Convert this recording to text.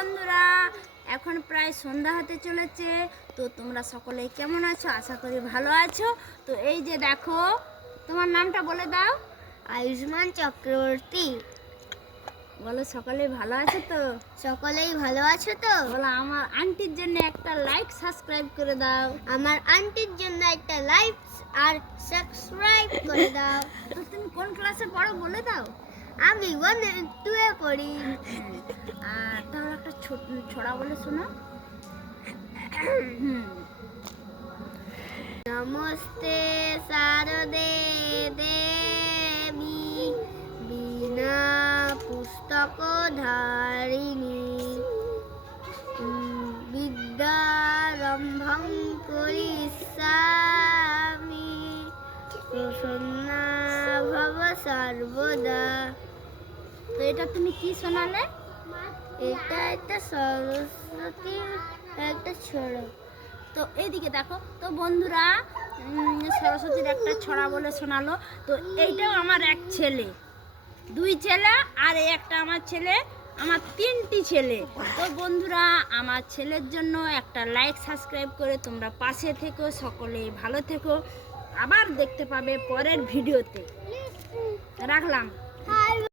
বন্ধুরা, এখন প্রায় সন্ধ্যা হতে চলেছে। তো তোমরা সকলেই কেমন আছো? আশা করি ভালো আছো। তো এই যে দেখো, তোমার নামটা বলে দাও। আয়ুষ্মান চক্রবর্তী। বলো সকলেই ভালো আছে তো? সকলেই ভালো আছো তো? বলো আমার আন্টির জন্য একটা লাইক সাবস্ক্রাইব করে দাও। আমার আন্টির জন্য একটা লাইক আর সাবস্ক্রাইব করে দাও। তো তুমি কোন ক্লাসে পড়ো বলে দাও। আমি 1-2 এ পড়ি। আর তাহলে একটা ছড়া বলে শোনো। নমস্তে শারদে দেবী বিনা পুস্তক ধারিণী বিদ্যারম্ভং করিষ্যামি প্রসন্না ভব সর্বদা। তো এটা তুমি কি শোনালে? এটা একটা সরস্বতীর একটা ছড়া। তো এইদিকে দেখো, তো বন্ধুরা সরস্বতীর একটা ছড়া বলে শোনালো। তো এইটাও আমার এক ছেলে, 2 ছেলে, আর এই একটা আমার ছেলে, আমার 3টি ছেলে। তো বন্ধুরা, আমার ছেলের জন্য একটা লাইক সাবস্ক্রাইব করে তোমরা পাশে থেকো, সকলেই ভালো থেকো। আবার দেখতে পাবে পরের ভিডিওতে। রাখলাম।